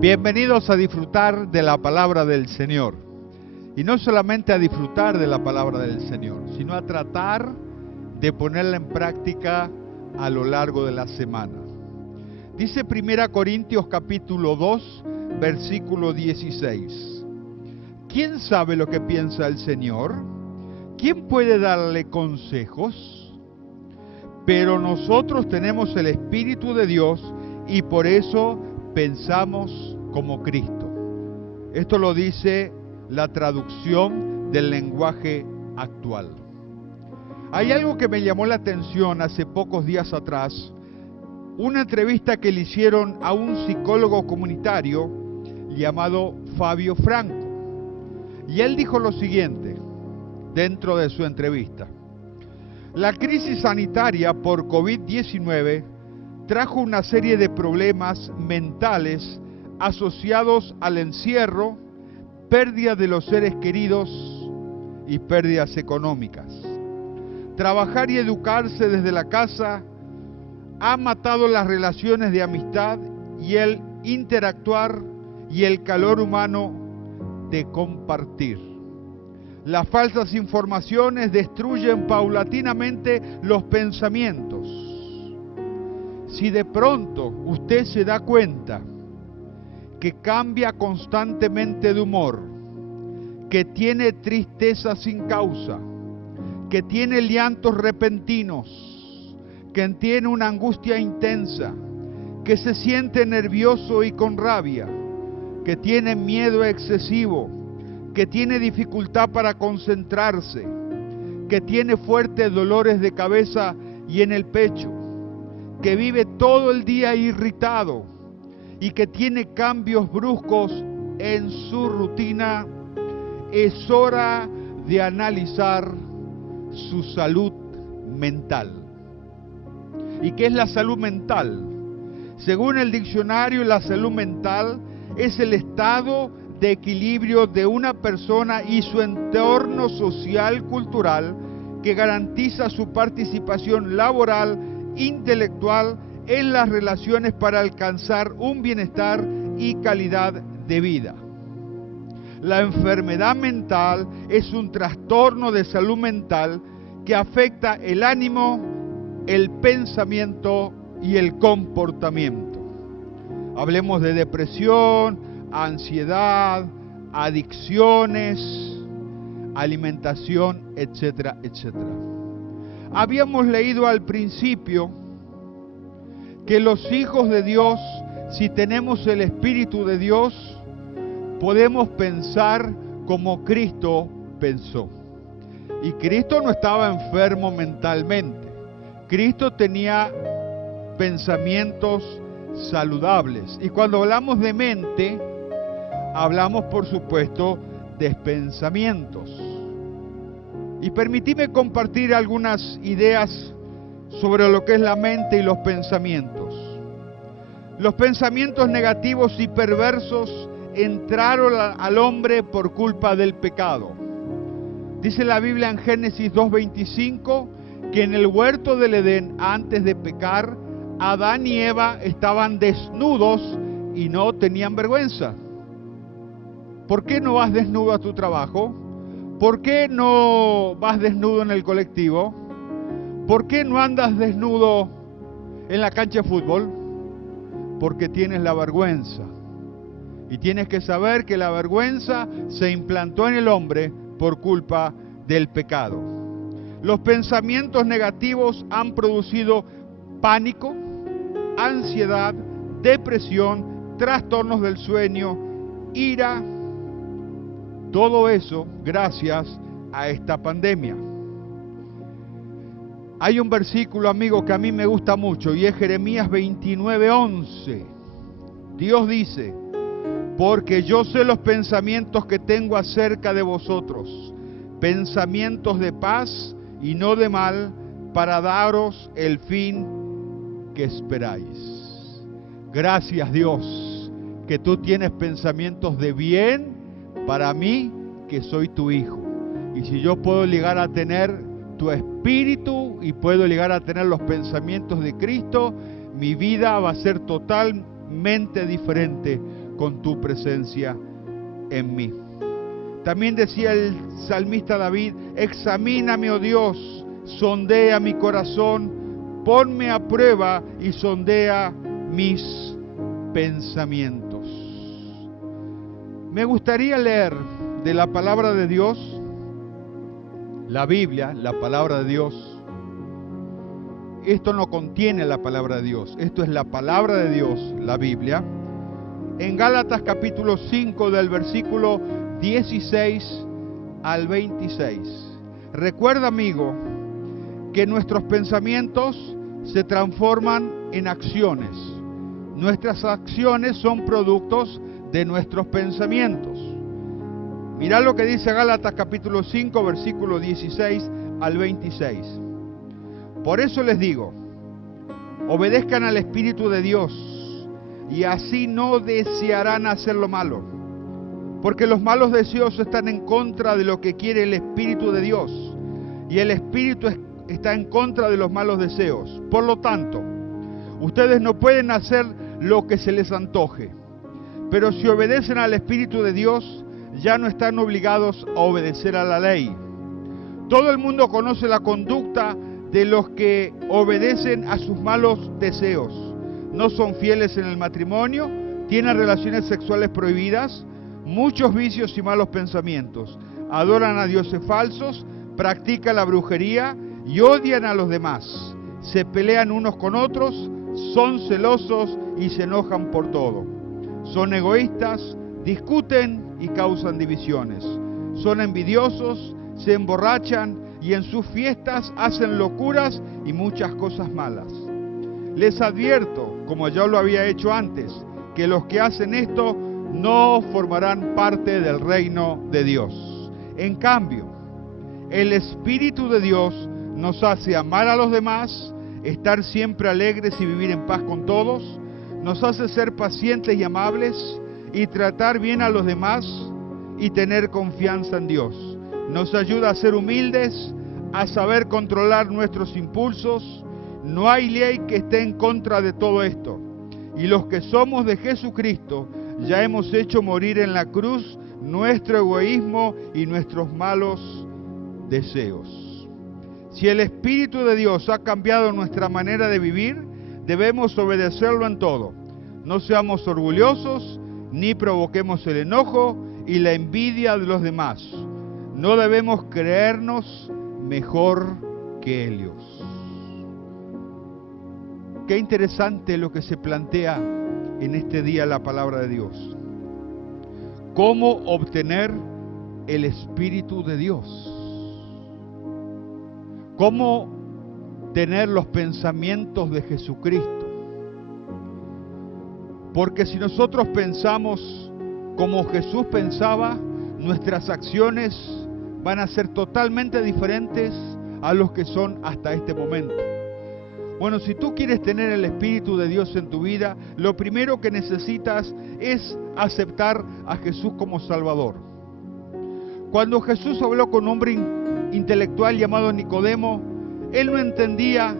Bienvenidos a disfrutar de la palabra del Señor. Y no solamente a disfrutar de la palabra del Señor, sino a tratar de ponerla en práctica a lo largo de la semana. Dice 1 Corintios capítulo 2, versículo 16. ¿Quién sabe lo que piensa el Señor? ¿Quién puede darle consejos? Pero nosotros tenemos el Espíritu de Dios y por eso pensamos como Cristo. Esto lo dice la traducción del lenguaje actual. Hay algo que me llamó la atención hace pocos días atrás, una entrevista que le hicieron a un psicólogo comunitario llamado Fabio Franco. Y él dijo lo siguiente dentro de su entrevista: la crisis sanitaria por COVID-19 trajo una serie de problemas mentales asociados al encierro, pérdida de los seres queridos y pérdidas económicas. Trabajar y educarse desde la casa ha matado las relaciones de amistad y el interactuar y el calor humano de compartir. Las falsas informaciones destruyen paulatinamente los pensamientos. Si de pronto usted se da cuenta que cambia constantemente de humor, que tiene tristeza sin causa, que tiene llantos repentinos, que tiene una angustia intensa, que se siente nervioso y con rabia, que tiene miedo excesivo, que tiene dificultad para concentrarse, que tiene fuertes dolores de cabeza y en el pecho, que vive todo el día irritado y que tiene cambios bruscos en su rutina, es hora de analizar su salud mental. ¿Y qué es la salud mental? Según el diccionario, la salud mental es el estado de equilibrio de una persona y su entorno social cultural que garantiza su participación laboral, intelectual en las relaciones para alcanzar un bienestar y calidad de vida. La enfermedad mental es un trastorno de salud mental que afecta el ánimo, el pensamiento y el comportamiento. Hablemos de depresión, ansiedad, adicciones, alimentación, etcétera, etcétera. Habíamos leído al principio que los hijos de Dios, si tenemos el Espíritu de Dios, podemos pensar como Cristo pensó. Y Cristo no estaba enfermo mentalmente. Cristo tenía pensamientos saludables. Y cuando hablamos de mente, hablamos por supuesto de pensamientos. Y permitidme compartir algunas ideas sobre lo que es la mente y los pensamientos. Los pensamientos negativos y perversos entraron al hombre por culpa del pecado. Dice la Biblia en Génesis 2:25 que en el huerto del Edén, antes de pecar, Adán y Eva estaban desnudos y no tenían vergüenza. ¿Por qué no vas desnudo a tu trabajo? ¿Por qué no vas desnudo en el colectivo? ¿Por qué no andas desnudo en la cancha de fútbol? Porque tienes la vergüenza. Y tienes que saber que la vergüenza se implantó en el hombre por culpa del pecado. Los pensamientos negativos han producido pánico, ansiedad, depresión, trastornos del sueño, ira. Todo eso gracias a esta pandemia. Hay un versículo, amigo, que a mí me gusta mucho y es Jeremías 29:11. Dios dice: porque yo sé los pensamientos que tengo acerca de vosotros, pensamientos de paz y no de mal, para daros el fin que esperáis. Gracias, Dios, que tú tienes pensamientos de bien para mí, que soy tu hijo. Y si yo puedo llegar a tener tu espíritu y puedo llegar a tener los pensamientos de Cristo, mi vida va a ser totalmente diferente, con tu presencia en mí. También decía el salmista David: examíname, oh Dios, sondea mi corazón, ponme a prueba y sondea mis pensamientos. Me gustaría leer de la palabra de Dios, la Biblia, la palabra de Dios. Esto no contiene la palabra de Dios, esto es la palabra de Dios, la Biblia. En Gálatas capítulo 5 del versículo 16 al 26. Recuerda, amigo, que nuestros pensamientos se transforman en acciones. Nuestras acciones son productos de nuestros pensamientos. Mirá lo que dice Gálatas capítulo 5, versículo 16 al 26. Por eso les digo, obedezcan al Espíritu de Dios, y así no desearán hacer lo malo, porque los malos deseos están en contra de lo que quiere el Espíritu de Dios, y el Espíritu está en contra de los malos deseos. Por lo tanto, ustedes no pueden hacer lo que se les antoje, pero si obedecen al Espíritu de Dios, ya no están obligados a obedecer a la ley. Todo el mundo conoce la conducta de los que obedecen a sus malos deseos. No son fieles en el matrimonio, tienen relaciones sexuales prohibidas, muchos vicios y malos pensamientos, adoran a dioses falsos, practican la brujería y odian a los demás, se pelean unos con otros, son celosos y se enojan por todo. Son egoístas, discuten y causan divisiones, son envidiosos, se emborrachan y en sus fiestas hacen locuras y muchas cosas malas. Les advierto, como ya lo había hecho antes, que los que hacen esto no formarán parte del reino de Dios. En cambio, el Espíritu de Dios nos hace amar a los demás, estar siempre alegres y vivir en paz con todos, nos hace ser pacientes y amables y tratar bien a los demás y tener confianza en Dios. Nos ayuda a ser humildes, a saber controlar nuestros impulsos. No hay ley que esté en contra de todo esto. Y los que somos de Jesucristo ya hemos hecho morir en la cruz nuestro egoísmo y nuestros malos deseos. Si el Espíritu de Dios ha cambiado nuestra manera de vivir, debemos obedecerlo en todo. No seamos orgullosos, ni provoquemos el enojo y la envidia de los demás. No debemos creernos mejor que ellos. Qué interesante lo que se plantea en este día la palabra de Dios. ¿Cómo obtener el Espíritu de Dios? ¿Cómo tener los pensamientos de Jesucristo? Porque si nosotros pensamos como Jesús pensaba, nuestras acciones van a ser totalmente diferentes a los que son hasta este momento. Bueno, si tú quieres tener el Espíritu de Dios en tu vida, lo primero que necesitas es aceptar a Jesús como Salvador. Cuando Jesús habló con un hombre intelectual llamado Nicodemo, él no entendía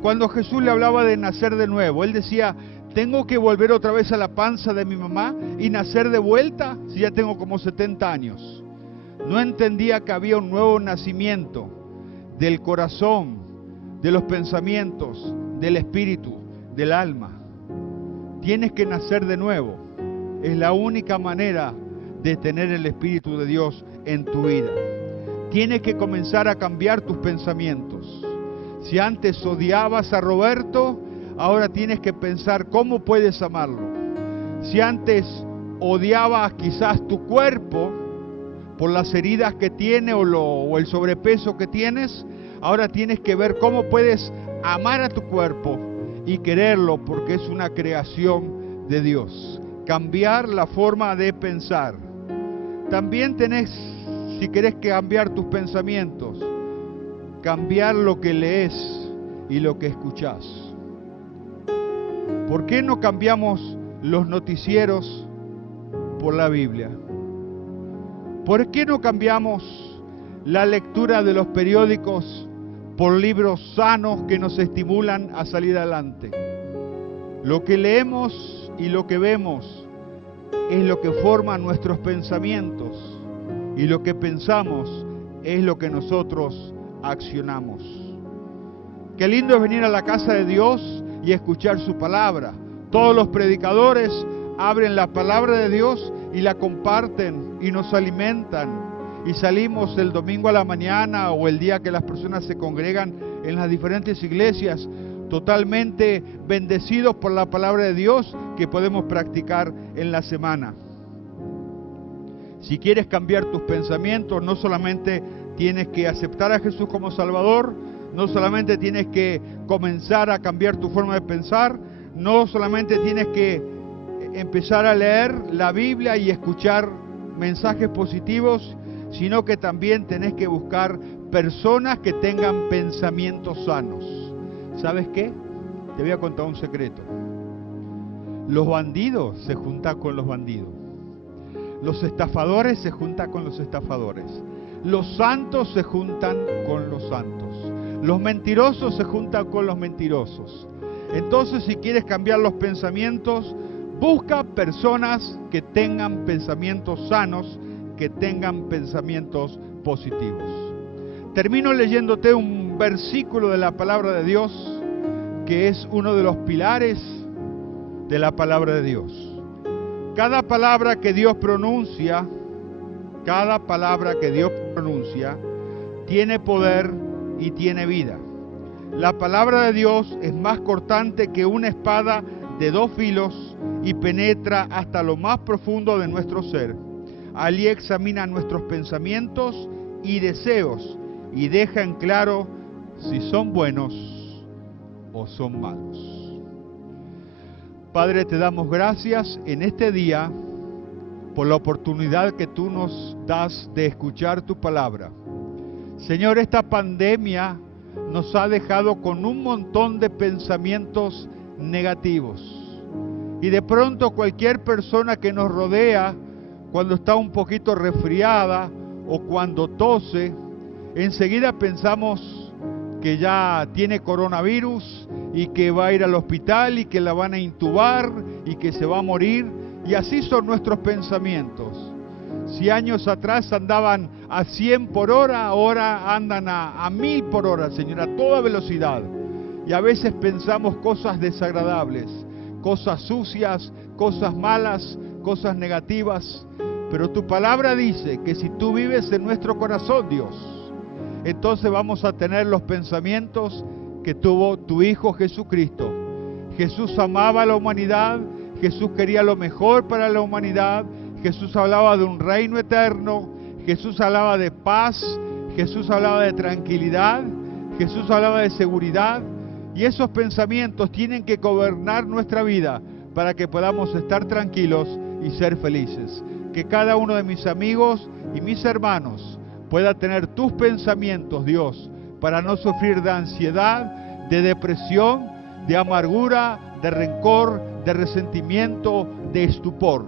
cuando Jesús le hablaba de nacer de nuevo. Él decía: ¿tengo que volver otra vez a la panza de mi mamá y nacer de vuelta si ya tengo como 70 años? No entendía que había un nuevo nacimiento del corazón, de los pensamientos, del espíritu, del alma. Tienes que nacer de nuevo. Es la única manera de tener el Espíritu de Dios en tu vida. Tienes que comenzar a cambiar tus pensamientos. Si antes odiabas a Roberto, ahora tienes que pensar cómo puedes amarlo. Si antes odiabas quizás tu cuerpo por las heridas que tiene o el sobrepeso que tienes, ahora tienes que ver cómo puedes amar a tu cuerpo y quererlo porque es una creación de Dios. Cambiar la forma de pensar. También tenés, si querés cambiar tus pensamientos, cambiar lo que lees y lo que escuchás. ¿Por qué no cambiamos los noticieros por la Biblia? ¿Por qué no cambiamos la lectura de los periódicos por libros sanos que nos estimulan a salir adelante? Lo que leemos y lo que vemos es lo que forma nuestros pensamientos, y lo que pensamos es lo que nosotros accionamos. Qué lindo es venir a la casa de Dios y escuchar su palabra. Todos los predicadores abren la palabra de Dios y la comparten y nos alimentan. Y salimos el domingo a la mañana o el día que las personas se congregan en las diferentes iglesias, totalmente bendecidos por la palabra de Dios que podemos practicar en la semana. Si quieres cambiar tus pensamientos, no solamente tienes que aceptar a Jesús como Salvador, no solamente tienes que comenzar a cambiar tu forma de pensar, no solamente tienes que empezar a leer la Biblia y escuchar mensajes positivos, sino que también tenés que buscar personas que tengan pensamientos sanos. ¿Sabes qué? Te voy a contar un secreto. Los bandidos se juntan con los bandidos. Los estafadores se juntan con los estafadores. Los santos se juntan con los santos. Los mentirosos se juntan con los mentirosos. Entonces, si quieres cambiar los pensamientos, busca personas que tengan pensamientos sanos, que tengan pensamientos positivos. Termino leyéndote un versículo de la palabra de Dios, que es uno de los pilares de la palabra de Dios. Cada palabra que Dios pronuncia, tiene poder y tiene vida. La palabra de Dios es más cortante que una espada de 2 filos y penetra hasta lo más profundo de nuestro ser. Allí examina nuestros pensamientos y deseos y deja en claro si son buenos o son malos. Padre, te damos gracias en este día por la oportunidad que tú nos das de escuchar tu palabra. Señor, esta pandemia nos ha dejado con un montón de pensamientos negativos. Y de pronto cualquier persona que nos rodea, cuando está un poquito resfriada o cuando tose, enseguida pensamos que ya tiene coronavirus y que va a ir al hospital y que la van a intubar y que se va a morir. Y así son nuestros pensamientos. Si años atrás andaban a 100 por hora, ahora andan a 1000 por hora, Señor, a toda velocidad. Y a veces pensamos cosas desagradables, cosas sucias, cosas malas, cosas negativas. Pero tu palabra dice que si tú vives en nuestro corazón, Dios, entonces vamos a tener los pensamientos que tuvo tu Hijo Jesucristo. Jesús amaba a la humanidad, Jesús quería lo mejor para la humanidad, Jesús hablaba de un reino eterno, Jesús hablaba de paz, Jesús hablaba de tranquilidad, Jesús hablaba de seguridad, y esos pensamientos tienen que gobernar nuestra vida para que podamos estar tranquilos y ser felices. Que cada uno de mis amigos y mis hermanos pueda tener tus pensamientos, Dios, para no sufrir de ansiedad, de depresión, de amargura, de rencor, de resentimiento, de estupor.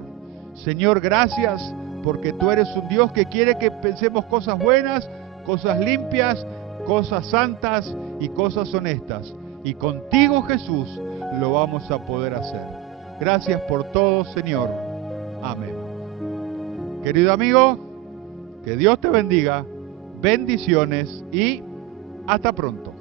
Señor, gracias porque tú eres un Dios que quiere que pensemos cosas buenas, cosas limpias, cosas santas y cosas honestas. Y contigo, Jesús, lo vamos a poder hacer. Gracias por todo, Señor. Amén. Querido amigo, que Dios te bendiga, bendiciones y hasta pronto.